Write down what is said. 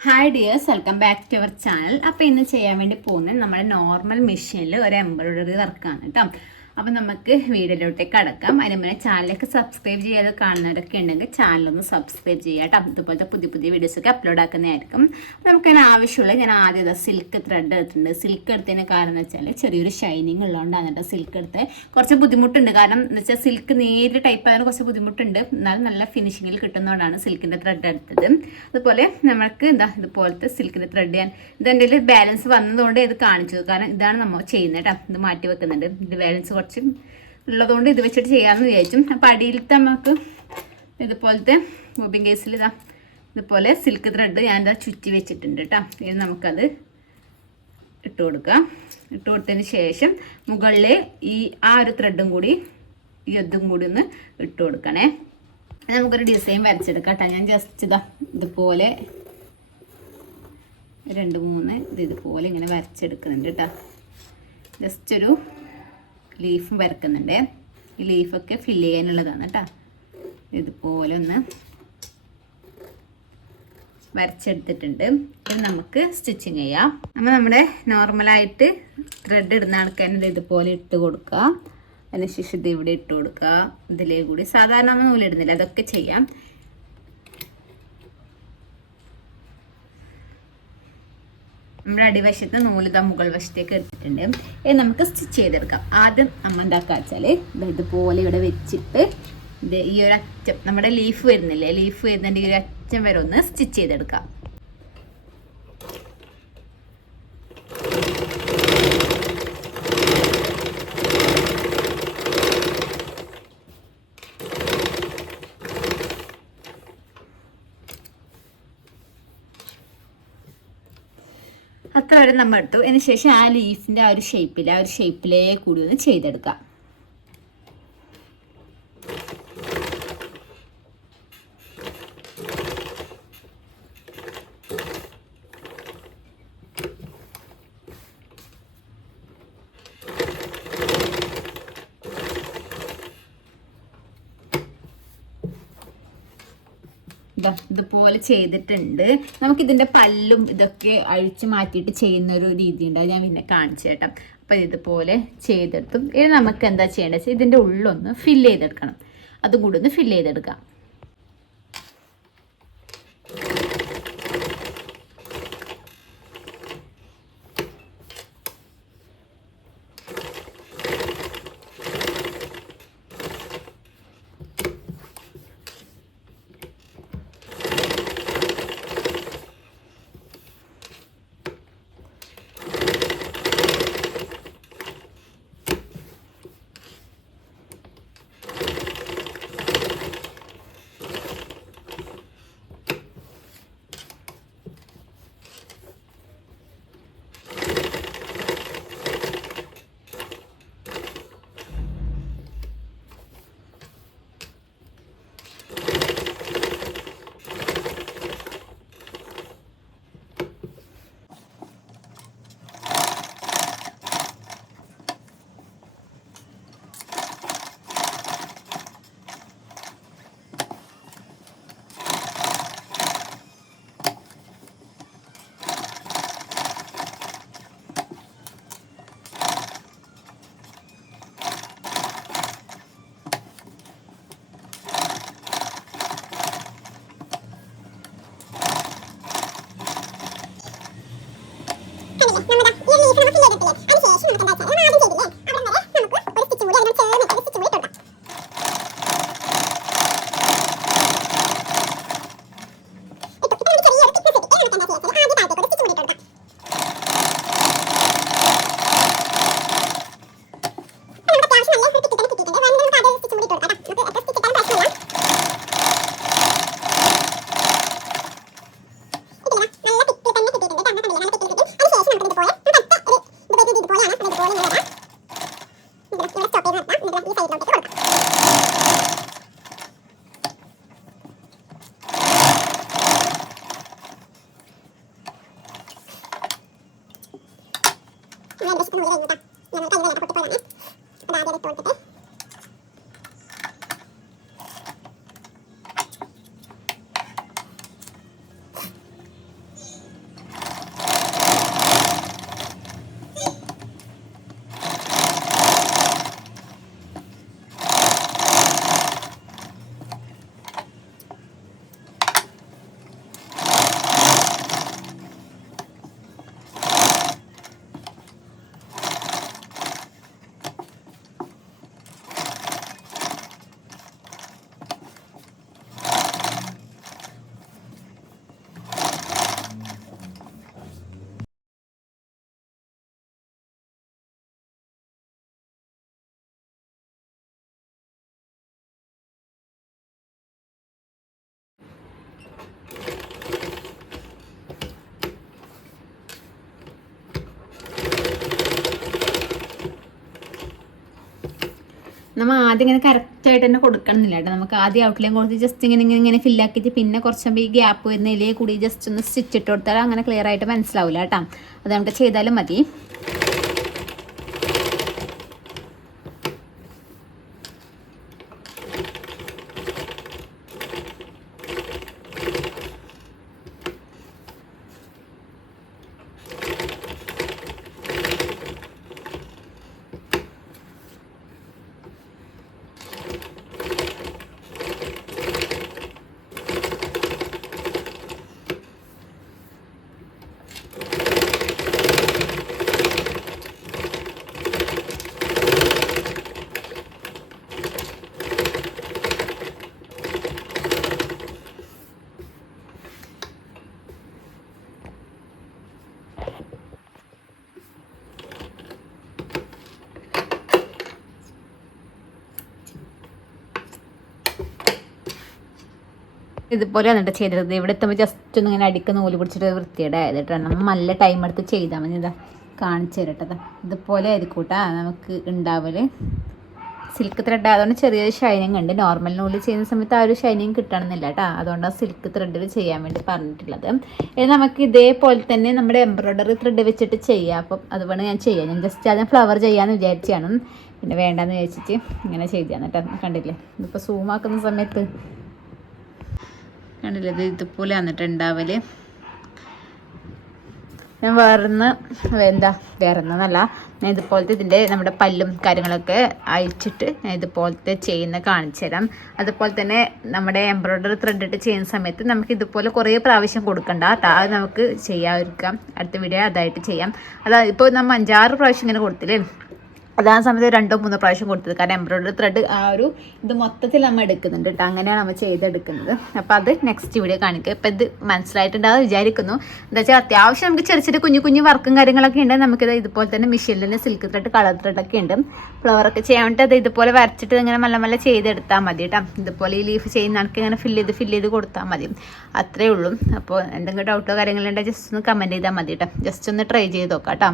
Hi dears welcome back to our channel അപ്പോൾ ഇന്ന് ചെയ്യാൻ വേണ്ടി പോകുന്നത് നമ്മുടെ നോർമൽ മെഷീനിൽ ഒരു എംബ്രോയിഡറി വർക്കാണ് കേട്ടോ. അപ്പോൾ നമുക്ക് വീഡിയോയിലോട്ടേക്ക് കടക്കാം. അതിന് മുന്നേ ചാനലൊക്കെ സബ്സ്ക്രൈബ് ചെയ്യാതെ കാണുന്നവരൊക്കെ ഉണ്ടെങ്കിൽ ചാനലൊന്ന് സബ്സ്ക്രൈബ് ചെയ്യാട്ടോ കേട്ടോ. ഇതുപോലത്തെ പുതിയ പുതിയ വീഡിയോസൊക്കെ അപ്ലോഡ് ആക്കുന്നതായിരിക്കും. അപ്പം നമുക്ക് അതിന് ആവശ്യമുള്ള ഞാൻ ആദ്യം സിൽക്ക് ത്രെഡ് എടുത്തിട്ടുണ്ട്. സിൽക്ക് എടുത്തതിന് കാരണം എന്ന് വെച്ചാൽ ചെറിയൊരു ഷൈനിങ് ഉള്ളതുകൊണ്ടാണ് കേട്ടോ സിൽക്ക് എടുത്ത് കുറച്ച് ബുദ്ധിമുട്ടുണ്ട്. കാരണം എന്ന് വെച്ചാൽ സിൽക്ക് നേരിട്ട് ടൈപ്പ് ആയതിന് കുറച്ച് ബുദ്ധിമുട്ടുണ്ട്. എന്നാലും നല്ല ഫിനിഷിങ്ങിൽ കിട്ടുന്നതുകൊണ്ടാണ് സിൽക്കിന്റെ ത്രെഡ് എടുത്തത്. അതുപോലെ നമുക്ക് എന്താ ഇതുപോലത്തെ സിൽക്കിന്റെ ത്രെഡ് ഞാൻ ഇതെന്റെ ബാലൻസ് വന്നതുകൊണ്ട് ഇത് കാണിച്ചു. കാരണം ഇതാണ് നമ്മൾ ചെയ്യുന്നത് കേട്ടോ. ഇത് മാറ്റി വെക്കുന്നുണ്ട്. ഇത് ബാലൻസ് കുറച്ച് ഉള്ളതുകൊണ്ട് ഇത് വെച്ചിട്ട് ചെയ്യാമെന്ന് വിചാരിച്ചു. അപ്പം അടിയിലത്തെ നമുക്ക് ഇതുപോലത്തെ ബോബിൻ കേസിൽ ഇതാ ഇതുപോലെ സിൽക്ക് ത്രെഡ് ഞാൻ ഇതാ ചുറ്റി വെച്ചിട്ടുണ്ട് കേട്ടോ ഇനി നമുക്കത് ഇട്ട് കൊടുക്കാം. ഇട്ട് കൊടുത്തതിന് ശേഷം മുകളിൽ ഈ ആ ഒരു ത്രെഡും കൂടി ഈ ഒതും കൂടി ഒന്ന് ഇട്ട് കൊടുക്കണേ. നമുക്കൊരു ഡിസൈൻ വരച്ചെടുക്കാം കേട്ടോ ഞാൻ ജസ്റ്റ് ഇതാ ഇതുപോലെ രണ്ട് മൂന്ന് ഇത് ഇതുപോലെ ഇങ്ങനെ വരച്ചെടുക്കുന്നുണ്ട് കേട്ടോ ജസ്റ്റ് ഒരു ലീഫും വരക്കുന്നുണ്ട്. ഈ ലീഫൊക്കെ ഫില്ല് ചെയ്യാനുള്ളതാണ് കേട്ടോ ഇതുപോലെ ഒന്ന് വരച്ചെടുത്തിട്ടുണ്ട്. ഇത് നമുക്ക് സ്റ്റിച്ചിങ് ചെയ്യാം. നമ്മൾ നമ്മുടെ നോർമലായിട്ട് ത്രെഡ് ഇടുന്ന ആൾക്കാരുടെ ഇതുപോലെ ഇട്ട് കൊടുക്കുക. അതിനുശേഷം ഇത് ഇവിടെ ഇട്ട് കൊടുക്കുക. ഇതിലേ കൂടി സാധാരണ നൂലിടുന്നില്ല അതൊക്കെ ചെയ്യാം. നമ്മുടെ അടിവശത്ത് നൂലിത മുകൾ വശത്തേക്ക് എടുത്തിട്ടുണ്ട്. ഇത് നമുക്ക് സ്റ്റിച്ച് ചെയ്തെടുക്കാം. ആദ്യം നമ്മൾ എന്താക്കുക വെച്ചാൽ ഇതുപോലെ ഇവിടെ വെച്ചിട്ട് ഇത് ഈ ഒരു അറ്റം നമ്മുടെ ലീഫ് വരുന്നില്ലേ? ലീഫ് വരുന്നതിന്റെ ഈ ഒരു അറ്റം വരെ ഒന്ന് സ്റ്റിച്ച് ചെയ്തെടുക്കാം അത്ര നമ്മൾ എടുത്തു. അതിന് ശേഷം ആ ലീഫിന്റെ ആ ഒരു ഷേപ്പിൽ ആ ഒരു ഷേപ്പിലേ കൂടി ഒന്ന് ചെയ്തെടുക്കാം. ഇതാ ഇതുപോലെ ചെയ്തിട്ടുണ്ട്. നമുക്ക് ഇതിന്റെ പല്ലും ഇതൊക്കെ അഴിച്ചു മാറ്റിയിട്ട് ചെയ്യുന്ന ഒരു രീതി ഉണ്ട് ഞാൻ പിന്നെ കാണിച്ചു കേട്ടോ. അപ്പൊ ഇതുപോലെ ചെയ്തെടുത്തും. ഇനി നമുക്ക് എന്താ ചെയ്യേണ്ടത് ഇതിന്റെ ഉള്ളൊന്ന് ഫില്ല് ചെയ്തെടുക്കണം. അതും കൂടി ഒന്ന് ഫില്ല് ചെയ്തെടുക്കാം. 上にまた、また上がポットコーラね。ちょっと上げるといてて。നമ്മൾ ആദ്യം ഇങ്ങനെ കറക്റ്റായിട്ട് തന്നെ കൊടുക്കണമെന്നില്ല കേട്ടോ. നമുക്ക് ആദ്യം ഔട്ട്ലൈൻ കൊടുത്ത് ജസ്റ്റ് ഇങ്ങനെ ഇങ്ങനെ ഇങ്ങനെ ഫില്ലാക്കിയിട്ട് പിന്നെ കുറച്ചുമ്പോൾ ഈ ഗ്യാപ്പ് വരുന്ന വരുന്നതിലേ കൂടി ജസ്റ്റ് ഒന്ന് സ്റ്റിച്ച് ഇട്ട് കൊടുത്താൽ അങ്ങനെ ക്ലിയർ ആയിട്ട് മനസ്സിലാവില്ല കേട്ടോ. അത് നമുക്ക് ചെയ്താലും മതി. ഇതുപോലെ വന്നിട്ട് ചെയ്തത് ഇവിടെ എത്തുമ്പോൾ ജസ്റ്റ് ഒന്ന് ഇങ്ങനെ അടിക്കുന്ന നൂൽ പിടിച്ചിട്ട് വൃത്തിയുടെ ആയതിട്ട് നമ്മൾ നല്ല ടൈം എടുത്ത് ചെയ്താൽ മതി. ഇതാ കാണിച്ചു തരട്ടത് ഇതുപോലെ ആയിരിക്കൂട്ടാ. നമുക്ക് ഉണ്ടാവൽ. സിൽക്ക് ത്രെഡ് ആയതുകൊണ്ട് ചെറിയൊരു ഷൈനിങ് ഉണ്ട്. നോർമൽ നൂൽ ചെയ്യുന്ന സമയത്ത് ആ ഒരു ഷൈനിങ് കിട്ടണമെന്നില്ല കേട്ടോ അതുകൊണ്ടാണ് സിൽക്ക് ത്രെഡിൽ ചെയ്യാൻ വേണ്ടി പറഞ്ഞിട്ടുള്ളത്. ഇനി നമുക്ക് ഇതേപോലെ തന്നെ നമ്മുടെ എംബ്രോയ്ഡറി ത്രെഡ് വെച്ചിട്ട് ചെയ്യാം. അപ്പം അതുകൊണ്ട് ഞാൻ ചെയ്യാം ഞാൻ ജസ്റ്റ് ആദ്യം ഫ്ലവർ ചെയ്യാമെന്ന് വിചാരിച്ചാണ്. പിന്നെ വേണ്ടെന്ന് വിചാരിച്ചിട്ട് ഇങ്ങനെ ചെയ്തു കേട്ടോ കണ്ടില്ലേ? ഇതിപ്പോൾ സൂമാക്കുന്ന സമയത്ത് കണ്ടില്ലേ? ഇത് ഇതുപോലെ വന്നിട്ട് ഉണ്ടാവൽ ഞാൻ വേറൊന്ന് എന്താ വേറൊന്നല്ല ഞാൻ ഇതുപോലത്തെ ഇതിന്റെ നമ്മുടെ പല്ലും കാര്യങ്ങളൊക്കെ അയച്ചിട്ട് ഞാൻ ഇതുപോലത്തെ ചെയ്യുന്ന കാണിച്ചു തരാം. അതുപോലെ തന്നെ നമ്മുടെ എംബ്രോയ്ഡറി ത്രെഡ് ഇട്ട് ചെയ്യുന്ന സമയത്ത് നമുക്ക് ഇതുപോലെ കുറേ പ്രാവശ്യം കൊടുക്കണ്ട. അത് നമുക്ക് ചെയ്യാതിരിക്കാം. അടുത്ത വീഡിയോ അതായിട്ട് ചെയ്യാം. അതാ ഇപ്പോൾ നമ്മൾ അഞ്ചാറ് പ്രാവശ്യം ഇങ്ങനെ കൊടുത്തില്ലേ? അതാ സമയത്ത് രണ്ടോ മൂന്നോ പ്രാവശ്യം കൊടുത്തത്. കാരണം എംബ്രോയിഡറി ത്രെഡ് ആ ഒരു ഇത് മൊത്തത്തിൽ നമ്മൾ എടുക്കുന്നുണ്ട് കേട്ടോ അങ്ങനെയാണ് നമ്മൾ ചെയ്തെടുക്കുന്നത്. അപ്പോൾ അത് നെക്സ്റ്റ് വീഡിയോ കാണിക്കുക ഇപ്പം ഇത് മനസ്സിലായിട്ടുണ്ടാകും വിചാരിക്കുന്നു. എന്താ വെച്ചാൽ അത്യാവശ്യം നമുക്ക് ചെറിയ ചെറിയ കുഞ്ഞു കുഞ്ഞു വർക്കും കാര്യങ്ങളൊക്കെ ഉണ്ട്. നമുക്കിത് ഇതുപോലെ തന്നെ മെഷീനിൽ തന്നെ സിൽക്ക് ത്രെഡ് കളർ ത്രെഡൊക്കെ ഉണ്ട്. ഫ്ലവറൊക്കെ ചെയ്യാൻ വേണ്ടി അത് ഇതുപോലെ വരച്ചിട്ട് ഇങ്ങനെ നല്ല നല്ല ചെയ്തെടുത്താൽ മതി കേട്ടോ ഇതുപോലെ ഈ ലീഫ് ചെയ്യുന്ന കണക്ക് ഇങ്ങനെ ഫില്ല് ചെയ്ത് ഫില്ല് ചെയ്ത് കൊടുത്താൽ മതി. അത്രേ ഉള്ളൂ. അപ്പോൾ എന്തെങ്കിലും ഡൗട്ടോ കാര്യങ്ങളുണ്ടെങ്കിൽ ജസ്റ്റ് ഒന്ന് കമന്റ് ചെയ്താൽ മതി കേട്ടോ ജസ്റ്റ് ഒന്ന് ട്രൈ ചെയ്ത് നോക്കാം കേട്ടോ